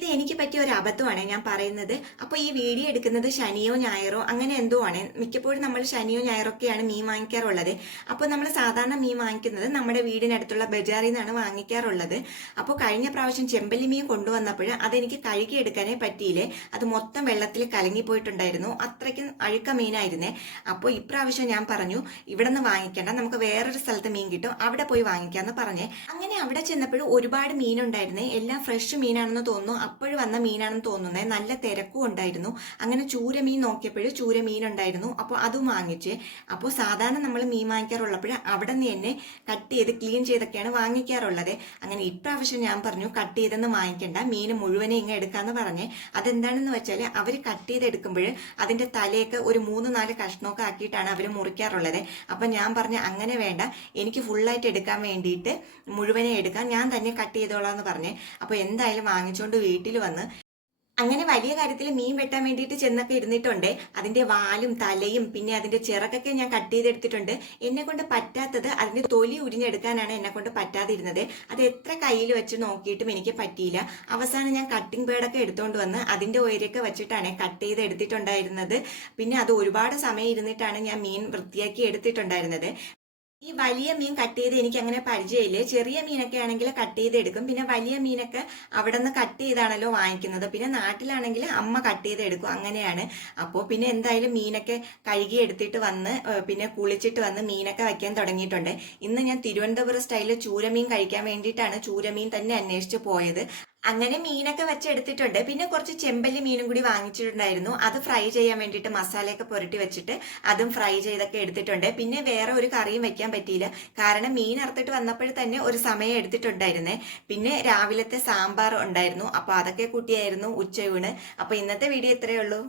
ഇത് എനിക്ക് പറ്റിയ ഒരു അബദ്ധമാണ് ഞാൻ പറയുന്നത്. അപ്പോൾ ഈ വീഡിയോ എടുക്കുന്നത് ശനിയോ ഞായറോ അങ്ങനെ എന്തോ ആണ്. മിക്കപ്പോഴും നമ്മൾ ശനിയോ ഞായറൊക്കെയാണ് മീൻ വാങ്ങിക്കാറുള്ളത്. അപ്പോൾ നമ്മൾ സാധാരണ മീൻ വാങ്ങിക്കുന്നത് നമ്മുടെ വീടിനടുത്തുള്ള ബജാറിൽ നിന്നാണ് വാങ്ങിക്കാറുള്ളത്. അപ്പോൾ കഴിഞ്ഞ പ്രാവശ്യം ചെമ്പല്ലി മീൻ കൊണ്ടുവന്നപ്പോൾ അതെനിക്ക് കഴുകിയെടുക്കാനേ പറ്റിയില്ലേ. അത് മൊത്തം വെള്ളത്തിൽ കലങ്ങിപ്പോയിട്ടുണ്ടായിരുന്നു. അത്രയ്ക്കും അഴുക്ക മീനായിരുന്നേ. അപ്പോൾ ഇപ്രാവശ്യം ഞാൻ പറഞ്ഞു ഇവിടെ നിന്ന് വാങ്ങിക്കേണ്ട, നമുക്ക് വേറൊരു സ്ഥലത്ത് മീൻ കിട്ടും, അവിടെ പോയി വാങ്ങിക്കാമെന്ന് പറഞ്ഞേ. അങ്ങനെ അവിടെ ചെന്നപ്പോഴും ഒരുപാട് മീനുണ്ടായിരുന്നേ. എല്ലാം ഫ്രഷ് മീനാണെന്ന് തോന്നുന്നു. അപ്പോഴും വന്ന മീനാണെന്ന് തോന്നുന്നത്. നല്ല തിരക്കും ഉണ്ടായിരുന്നു. അങ്ങനെ ചൂരമീൻ നോക്കിയപ്പോഴും ചൂരമീൻ ഉണ്ടായിരുന്നു. അപ്പോൾ അതും വാങ്ങിച്ചേ. അപ്പോൾ സാധാരണ നമ്മൾ മീൻ വാങ്ങിക്കാറുള്ളപ്പോൾ അവിടെ നിന്ന് തന്നെ കട്ട് ചെയ്ത് ക്ലീൻ ചെയ്തൊക്കെയാണ് വാങ്ങിക്കാറുള്ളത്. അങ്ങനെ ഇപ്രാവശ്യം ഞാൻ പറഞ്ഞു കട്ട് ചെയ്തൊന്നും വാങ്ങിക്കണ്ട, മീൻ മുഴുവനെ ഇങ്ങ് എടുക്കാന്ന് പറഞ്ഞേ. അതെന്താണെന്ന് വെച്ചാൽ അവർ കട്ട് ചെയ്തെടുക്കുമ്പോൾ അതിന്റെ തലയൊക്കെ ഒരു 3-4 കഷ്ണമൊക്കെ ആക്കിയിട്ടാണ് അവർ മുറിക്കാറുള്ളത്. അപ്പം ഞാൻ പറഞ്ഞു അങ്ങനെ വേണ്ട, എനിക്ക് ഫുള്ളായിട്ട് എടുക്കാൻ വേണ്ടിയിട്ട് മുഴുവനെ എടുക്കാം, ഞാൻ തന്നെ കട്ട് ചെയ്തോളാം എന്ന് പറഞ്ഞേ. അപ്പോൾ എന്തായാലും വാങ്ങിച്ചുകൊണ്ട് വീട്ടിൽ വന്ന് അങ്ങനെ വലിയ കാര്യത്തിൽ മീൻ വെട്ടാൻ വേണ്ടിയിട്ട് ചെന്നൊക്കെ ഇരുന്നിട്ടുണ്ട്. അതിന്റെ വാലും തലയും പിന്നെ അതിന്റെ ചിറകൊക്കെ ഞാൻ കട്ട് ചെയ്തെടുത്തിട്ടുണ്ട്. എന്നെ കൊണ്ട് പറ്റാത്തത് അതിന്റെ തൊലി ഉരിഞ്ഞെടുക്കാനാണ് എന്നെ കൊണ്ട് പറ്റാതിരുന്നത്. അത് എത്ര കയ്യിൽ വെച്ച് നോക്കിയിട്ടും എനിക്ക് പറ്റിയില്ല. അവസാനം ഞാൻ കട്ടിംഗ് പേഡൊക്കെ എടുത്തുകൊണ്ട് വന്ന് അതിന്റെ ഉയരൊക്കെ വെച്ചിട്ടാണ് കട്ട് ചെയ്ത് എടുത്തിട്ടുണ്ടായിരുന്നത്. പിന്നെ അത് ഒരുപാട് സമയം ഇരുന്നിട്ടാണ് ഞാൻ മീൻ വൃത്തിയാക്കി എടുത്തിട്ടുണ്ടായിരുന്നത്. ഈ വലിയ മീൻ കട്ട് ചെയ്ത് എനിക്ക് അങ്ങനെ പരിചയമില്ലേ. ചെറിയ മീനൊക്കെ ആണെങ്കിൽ കട്ട് ചെയ്ത് എടുക്കും. പിന്നെ വലിയ മീനൊക്കെ അവിടെ നിന്ന് കട്ട് ചെയ്താണല്ലോ വാങ്ങിക്കുന്നത്. പിന്നെ നാട്ടിലാണെങ്കിൽ അമ്മ കട്ട് ചെയ്ത് എടുക്കും, അങ്ങനെയാണ്. അപ്പോൾ പിന്നെ എന്തായാലും മീനൊക്കെ കഴുകി എടുത്തിട്ട് വന്ന് പിന്നെ കുളിച്ചിട്ട് വന്ന് മീനൊക്കെ വയ്ക്കാൻ തുടങ്ങിയിട്ടുണ്ട്. ഇന്ന് ഞാൻ തിരുവനന്തപുരം സ്റ്റൈലിൽ ചൂരമീൻ കഴിക്കാൻ വേണ്ടിയിട്ടാണ് ചൂരമീൻ തന്നെ അന്വേഷിച്ച് പോയത്. അങ്ങനെ മീനൊക്കെ വെച്ചെടുത്തിട്ടുണ്ട്. പിന്നെ കുറച്ച് ചെമ്പല്ലി മീനും കൂടി വാങ്ങിച്ചിട്ടുണ്ടായിരുന്നു. അത് ഫ്രൈ ചെയ്യാൻ വേണ്ടിയിട്ട് മസാലയൊക്കെ പുരട്ടി വെച്ചിട്ട് അതും ഫ്രൈ ചെയ്തൊക്കെ എടുത്തിട്ടുണ്ട്. പിന്നെ വേറെ ഒരു കറിയും വെക്കാൻ പറ്റിയില്ല, കാരണം മീൻ അറുത്തിട്ട് വന്നപ്പോൾ തന്നെ ഒരു സമയം എടുത്തിട്ടുണ്ടായിരുന്നേ. പിന്നെ രാവിലത്തെ സാമ്പാർ ഉണ്ടായിരുന്നു. അപ്പോൾ അതൊക്കെ കൂട്ടിയായിരുന്നു ഉച്ചയൂണ്. അപ്പോൾ ഇന്നത്തെ വീഡിയോ ഇത്രയേ ഉള്ളൂ.